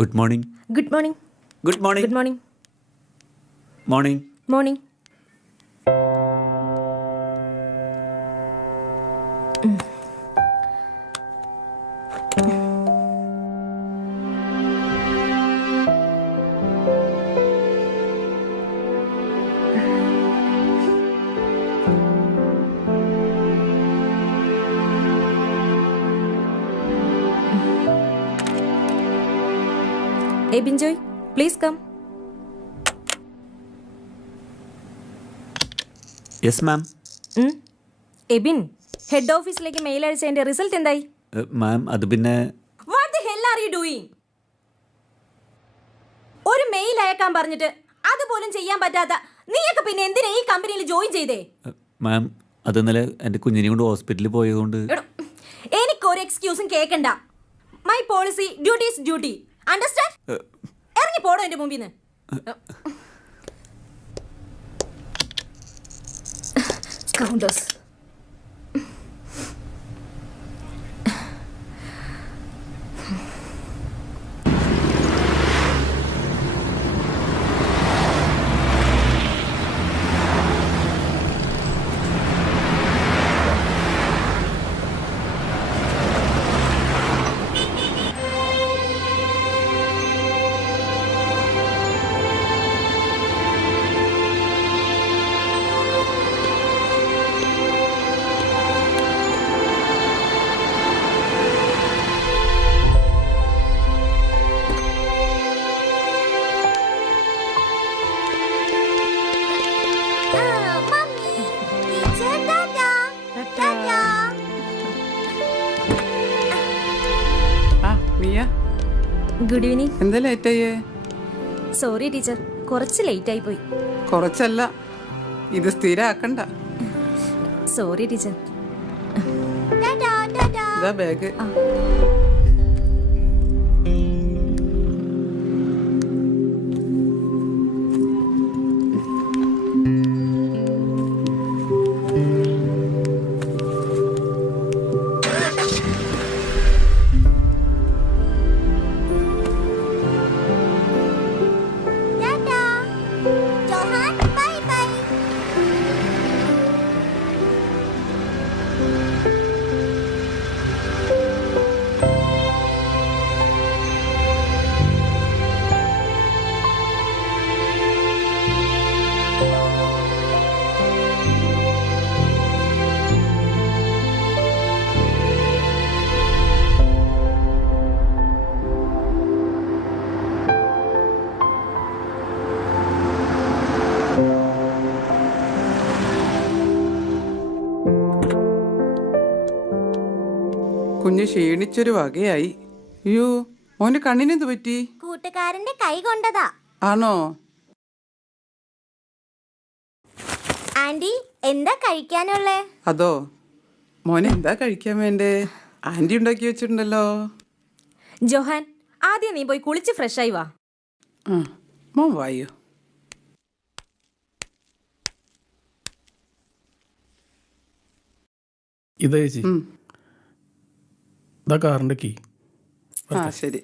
Good morning. Good morning. Good morning. Good morning. Morning. Morning. Binjoy, please come. Yes, ma'am. Ebin, head ഓഫീസിലേക്ക് mail അയച്ചതിന്റെ result എന്തായി? മാം അത് പിന്നെ What the hell are you doing? ഒരു mail അയക്കാൻ പറഞ്ഞിട്ട് അതുപോലും ചെയ്യാൻ പറ്റാത്ത നീയൊക്കെ പിന്നെ എന്തിനാ ഈ കമ്പനിയിൽ ജോയിൻ ചെയ്തേ? മാം അത് ഇന്നലെ എൻ്റെ കുഞ്ഞിനെ കൊണ്ട് ഹോസ്പിറ്റലിൽ പോയതുകൊണ്ട്. എനിക്കൊരു എക്സ്ക്യൂസും കേൾക്കണ്ട. My policy duty is duty. Understand? ഇറങ്ങി പോടോ എന്റെ മുമ്പിൽ നിന്ന്. കൗണ്ടേഴ്സ്. Good evening. എന്താ ലേറ്റ് ആയേ? സോറി ടീച്ചർ, കുറച്ച് ലേറ്റ് ആയി പോയി. കുറച്ചല്ല, ഇത് സ്ഥിരാക്കണ്ട. Sorry teacher. ബാഗ്. കുഞ്ഞ് ക്ഷീണിച്ചൊരു വകയായി. അയ്യോ, മോന്റെ കണ്ണിനെന്ത് പറ്റി? കൂട്ടുകാരന്റെ കൈ കൊണ്ടതാ. ആണോ? ആന്റി, എന്താ കഴിക്കാനുള്ളേ? അതോ, മോനെ എന്താ കഴിക്കാൻ വേണ്ടേ? ആന്റി ഉണ്ടാക്കി വെച്ചിട്ടുണ്ടല്ലോ. ജോഹാൻ, ആദ്യം നീ പോയി കുളിച്ച് ഫ്രഷ് ആയി വാ. മോൻ വായോ. ഇതാ ചേച്ചി, ഇതാ കാറിൻ്റെ കീ. ആ ശരി.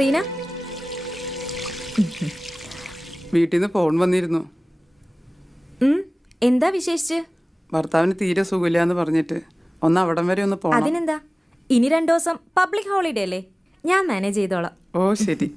റീന, വീട്ടിൽ നിന്ന് ഫോൺ വന്നിരുന്നു. എന്താ വിശേഷിച്ച്? ഭർത്താവിന് തീരെ സുഖമില്ലാന്ന് പറഞ്ഞിട്ട് ഒന്ന് അവിടം വരെ ഒന്ന് പോണം. അതിനെന്താ, ഇനി 2 ദിവസം പബ്ലിക് ഹോളിഡേ അല്ലേ, ഞാൻ മാനേജ് ചെയ്തോളാം. ഓ ശരി.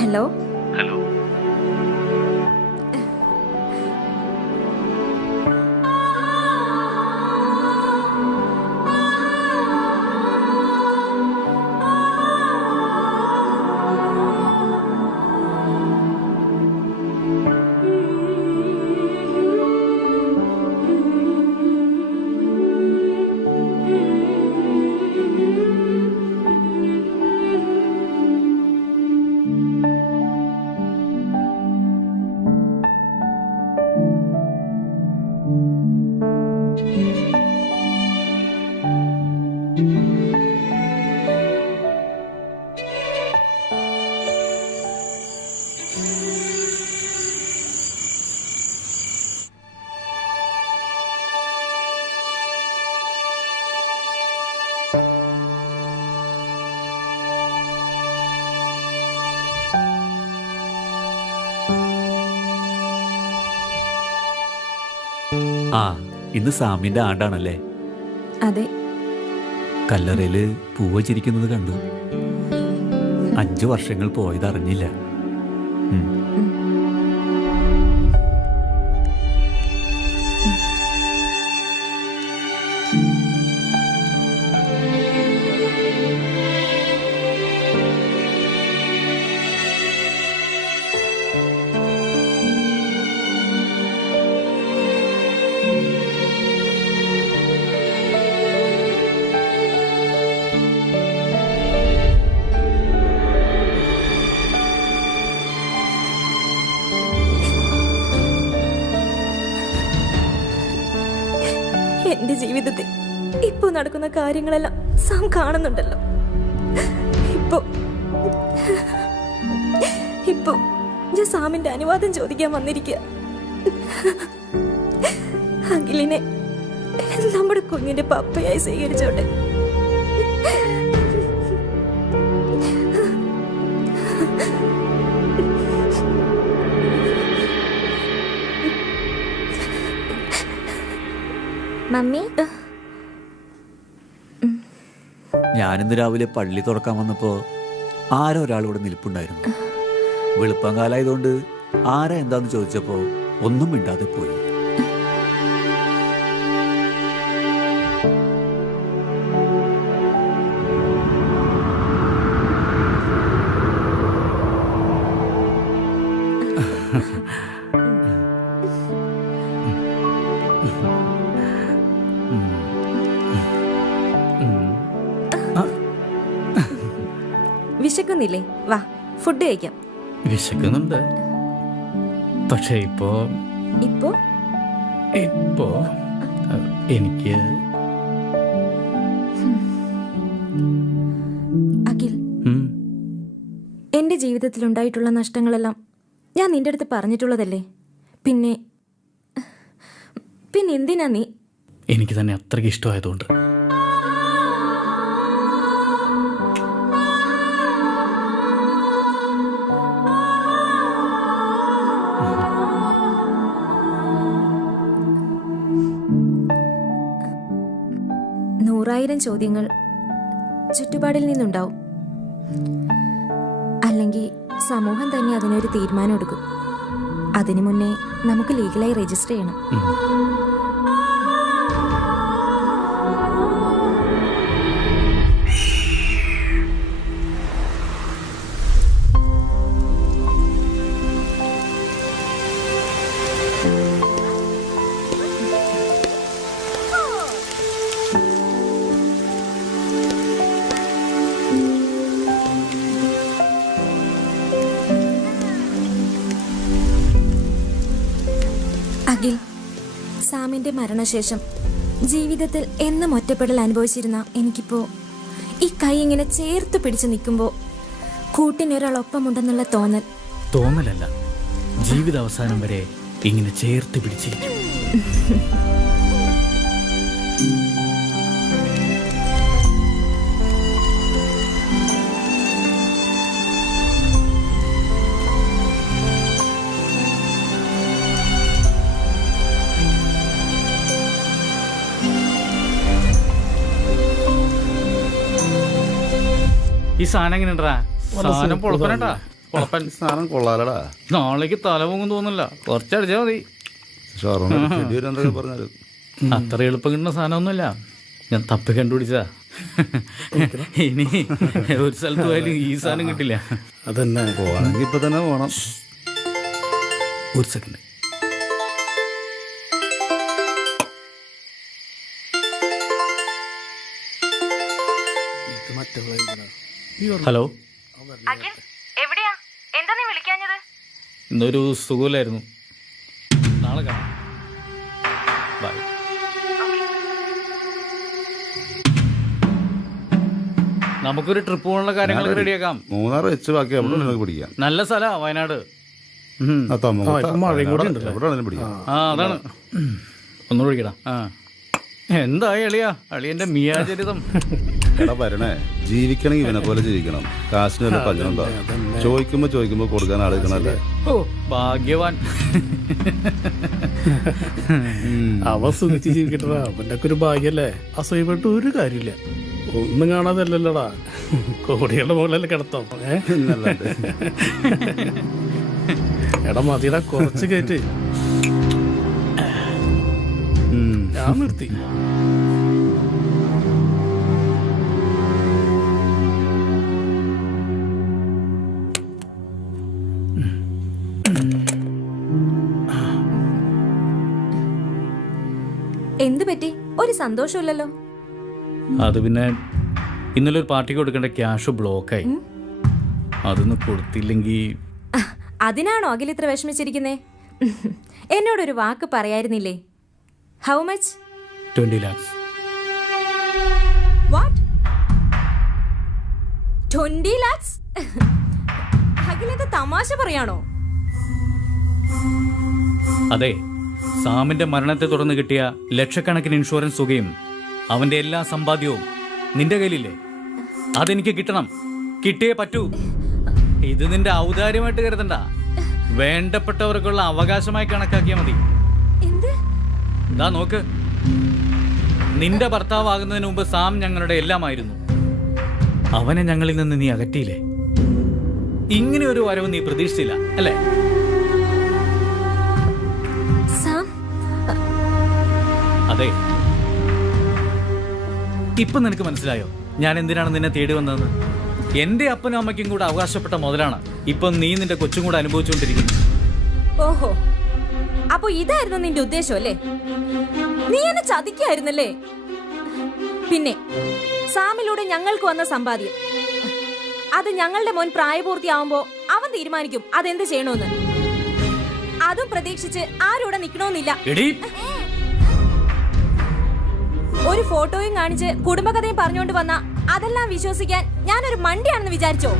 ഹലോ. ഹലോ. ആ, ഇന്ന് സാമിന്റെ ആണ്ടാണല്ലേ? അതെ. കല്ലറയില് പൂവ് ചിരിക്കുന്നത് കണ്ടു. 5 വർഷങ്ങൾ പോയതറിഞ്ഞില്ല. എന്റെ ജീവിതത്തിൽ ഇപ്പൊ നടക്കുന്ന കാര്യങ്ങളെല്ലാം സാം കാണുന്നുണ്ടല്ലോ. ഇപ്പൊ ഞാൻ സാമിന്റെ അനുവാദം ചോദിക്കാൻ വന്നിരിക്കുക. അഖിലിനെ നമ്മുടെ കുഞ്ഞിന്റെ പപ്പയായി സ്വീകരിച്ചോട്ടെ. മമ്മി, ഞാനിന്ന് രാവിലെ പള്ളി തുറക്കാൻ വന്നപ്പോൾ ആരോ ഒരാളിവിടെ നിൽപ്പുണ്ടായിരുന്നു. വെളുപ്പംകാലായതുകൊണ്ട് ആരാ എന്താന്ന് ചോദിച്ചപ്പോൾ ഒന്നും മിണ്ടാതെ പോയി. വിശക്കുന്നില്ലേ? വാ, ഫുഡ് കഴിക്കാം. വിശക്കുന്നുണ്ട്, പക്ഷെ ഇപ്പോ എനിക്ക് അഖിൽ, എന്റെ ജീവിതത്തിലുണ്ടായിട്ടുള്ള നഷ്ടങ്ങളെല്ലാം ഞാൻ നിന്റെ അടുത്ത് പറഞ്ഞിട്ടുള്ളതല്ലേ. പിന്നെ എന്തിനാ നീ? എനിക്ക് തന്നെ അത്രയ്ക്ക് ഇഷ്ടമായതുകൊണ്ട്. നൂറായിരം ചോദ്യങ്ങൾ ചുറ്റുപാടിൽ നിന്നുണ്ടാവും. അല്ലെങ്കിൽ സമൂഹം തന്നെ അതിനൊരു തീരുമാനം എടുക്കും. അതിനു മുന്നേ നമുക്ക് ലീഗലായി രജിസ്റ്റർ ചെയ്യണം. സാമിന്റെ മരണശേഷം ജീവിതത്തിൽ എന്നും ഒറ്റപ്പെടൽ അനുഭവിച്ചിരുന്ന എനിക്കിപ്പോ ഈ കൈ ഇങ്ങനെ ചേർത്ത് പിടിച്ചു നിൽക്കുമ്പോ കൂട്ടിനൊരാളൊപ്പമുണ്ടെന്നുള്ള തോന്നൽ. തോന്നലല്ല, ജീവിത അവസാനം വരെ ഇങ്ങനെ ചേർത്ത് പിടിച്ചിരിക്കും. ഈ സാധനം എങ്ങനെ ഉണ്ടാ? സാധനം പൊളപ്പനട്ടാ, പൊളപ്പൻ സാധനം കൊള്ളാലടാ. നാളേക്ക് തല പൊങ്ങും തോന്നില്ല, കുറച്ചടിച്ചാ മതി. എന്തൊക്കെ പറഞ്ഞാലും അത്ര എളുപ്പം കിട്ടുന്ന സാധനമൊന്നുമില്ല, ഞാൻ തപ്പി കണ്ടുപിടിച്ചതാ. ഇനി ഒരു സ്ഥലത്ത് പോയാലും ഈ സാധനം കിട്ടില്ല. അതന്നെ പോവാണെങ്കിൽ ഇപ്പൊ തന്നെ പോണം. ഒരു സെക്കൻഡ്. ഹലോ, എവിടെയാ? എന്താ നീ വിളിക്കാഞ്ഞത്? ഇന്നൊരു സുഖമില്ലായിരുന്നു. നാളെ കാണാം. ബൈ. നമുക്കൊരു ട്രിപ്പ് പോകാനുള്ള കാര്യങ്ങളൊക്കെ റെഡിയാക്കാം. മൂന്നാർ വെച്ച് ബാക്കി അവിടെ പിടിക്കാം. നല്ല സ്ഥലാ വയനാട്. അതാണ്. ഒന്നുകൂടി വിളിക്കടാ. എന്തായി അളിയാ, അളിയന്റെ മിയാചരിതം. എടാ വരണേ, ജീവിക്കണമെങ്കിൽ ഇവനെ പോലെ ജീവിക്കണം. കാശിന് വല്ല പഞ്ഞുണ്ടോ? ചോദിക്കുമ്പോ കൊടുക്കാൻ ആളുകളല്ലേ. ഓ ഭാഗ്യവാൻ. അവ സുഖിച്ച് ജീവിക്കട്ടാ, അവന്റെ ഒക്കെ ഒരു ഭാഗ്യല്ലേ. അസൂയപ്പെട്ട് ഒരു കാര്യമില്ല. ഒന്നും കാണാതല്ലല്ലോടാ, കോടികളുടെ മുകളിലല്ലേ കിടത്തോ. എടാ മതിടാ, കുറച്ച് കയറ്റ്. ഞാൻ നിർത്തി. എന്ത് പറ്റി? ഒരു സന്തോഷമില്ലല്ലോ. അത് പിന്നെ ഇന്നലെ ഒരു പാർട്ടിക്ക് കൊടുക്കേണ്ട ക്യാഷ് ബ്ലോക്കായി. അതൊന്ന് കൊടുത്തില്ലെങ്കിൽ. അതിനാണോ അഖിൽ ഇത്ര വിഷമിച്ചിരിക്കുന്നേ? എന്നോടൊരു വാക്ക് പറയായിരുന്നില്ലേ? How much? 20 lakhs. What? 20 lakhs? Akhil ഇത് തമാശ പറയാണോ? അതെ, സാമിന്റെ മരണത്തെ തുടർന്ന് കിട്ടിയ ലക്ഷക്കണക്കിന് ഇൻഷുറൻസ് തുകയും അവന്റെ എല്ലാ സമ്പാദ്യവും നിന്റെ കയ്യിലില്ലേ? അതെനിക്ക് കിട്ടണം, കിട്ടിയേ പറ്റൂ. ഇത് നിന്റെ ഔദാര്യമായിട്ട് കരുതണ്ട, വേണ്ടപ്പെട്ടവർക്കുള്ള അവകാശമായി കണക്കാക്കിയാൽ മതി. ഇതാ നോക്ക്, നിന്റെ ഭർത്താവാകുന്നതിന് മുമ്പ് സാം ഞങ്ങളുടെ എല്ലാമായിരുന്നു. അവനെ ഞങ്ങളിൽ നിന്ന് നീ അകറ്റിയില്ലേ? ഇങ്ങനെ ഒരു വരവ് നീ പ്രതീക്ഷിച്ചില്ല അല്ലേ? അതെ, ഇപ്പൊ നിനക്ക് മനസ്സിലായോ ഞാൻ എന്തിനാണ് നിന്നെ തേടി വന്നതെന്ന്? എന്റെ അപ്പനും അമ്മയ്ക്കും കൂടെ അവകാശപ്പെട്ട മുതലാണ് ഇപ്പൊ നീ നിന്റെ കൊച്ചും കൂടെ അനുഭവിച്ചുകൊണ്ടിരിക്കുന്നത്. ഓഹോ, അപ്പൊ ഇതായിരുന്നു നിന്റെ ഉദ്ദേശം അല്ലേ? നീ എന്നെ ചതിക്കായിരുന്നല്ലേ? പിന്നെ സാമിലൂടെ ഞങ്ങൾക്ക് വന്ന സമ്പാദ്യം, അത് ഞങ്ങളുടെ മോൻ പ്രായപൂർത്തിയാവുമ്പോ അവൻ തീരുമാനിക്കും അതെന്ത് ചെയ്യണമെന്ന്. അതും പ്രതീക്ഷിച്ച് ആരൂടെ നിക്കണമെന്നില്ല. ഒരു ഫോട്ടോയും കാണിച്ച് കുടുംബകഥയും പറഞ്ഞുകൊണ്ട് വന്ന അതെല്ലാം വിശ്വസിക്കാൻ ഞാനൊരു മണ്ടിയാണെന്ന് വിചാരിച്ചോ?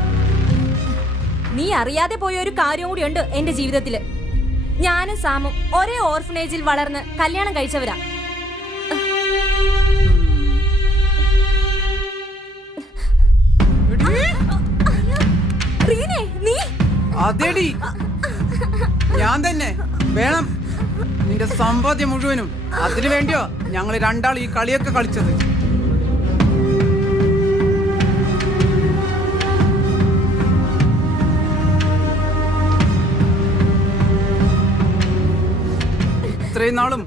നീ അറിയാതെ പോയ ഒരു കാര്യം കൂടി ഉണ്ട് എന്റെ ജീവിതത്തില്. ഞാനും സാമും ഒരേ ഓർഫനേജിൽ വളർന്ന് കല്യാണം കഴിച്ചവരാ. അതേടി ഞാൻ തന്നെ വേണം നിന്റെ സമ്പാദ്യം മുഴുവനും. അതിനു വേണ്ടിയോ ഞങ്ങൾ രണ്ടാൾ ഈ കളിയൊക്കെ കളിച്ചത്. ഇത്രയും നാളും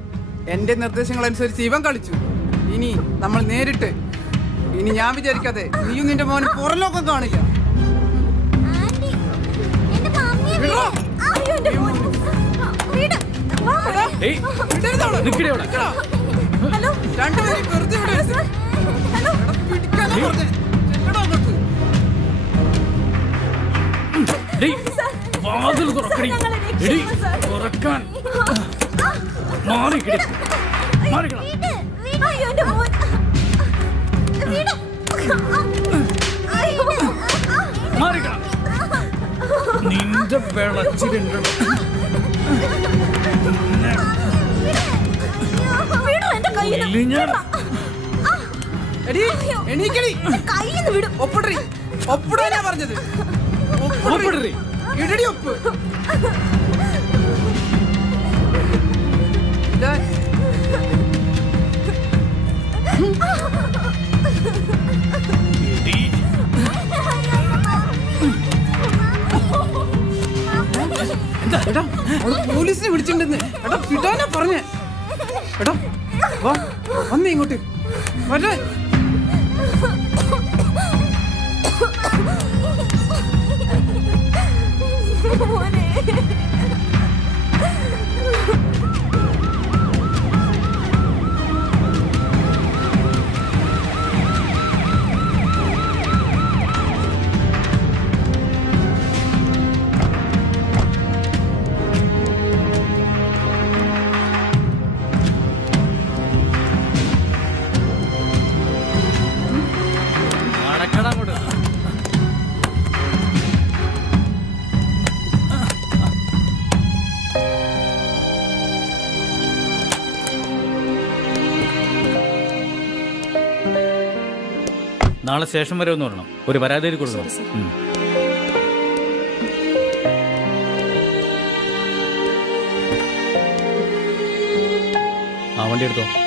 എന്റെ നിർദ്ദേശങ്ങൾ അനുസരിച്ച് ഇവൻ കളിച്ചു. ഇനി നമ്മൾ നേരിട്ട്, ഇനി ഞാൻ വിചാരിക്കാതെ നീയും നിന്റെ മോന് പുറലോകം കാണില്ല. രണ്ടുപേരും വെറുതെ വാതിൽ തുറക്കടി. തുറക്കാൻ മാറി കിടക്കും. മാറിക്കണം. അയ്യോ, എന്റെ മോൻ. മാറിക്കണം. നിന്റെ വിളച്ചിലുണ്ടോ? വിടൂ എന്റെ കയ്യിന്ന്. ഇല്ല ഞാൻ. എടീ, എണീക്കടി. കയ്യിന്ന് വിടും. ഒപ്പിടറി. ഒപ്പിടാനാ പറഞ്ഞത്. ഒപ്പിടറി. ഇടടി ഒപ്പ്. ഇതാ. എടാ, അവള് പോലീസിനെ വിളിച്ചിട്ടുണ്ടെന്ന്. എടാ, വിടാനാ പറഞ്ഞേ. എടാ, വാ, വന്നേ ഇങ്ങോട്ട്. വരാൻ. മോനെ. നടക്കണം അങ്ങോട്ട്. നാളെ സ്റ്റേഷൻ വരെ ഒന്ന് വരണം. ഒരു പരാതി എഴുതി കൊടുക്കണം. ആ വണ്ടി എടുത്തോ.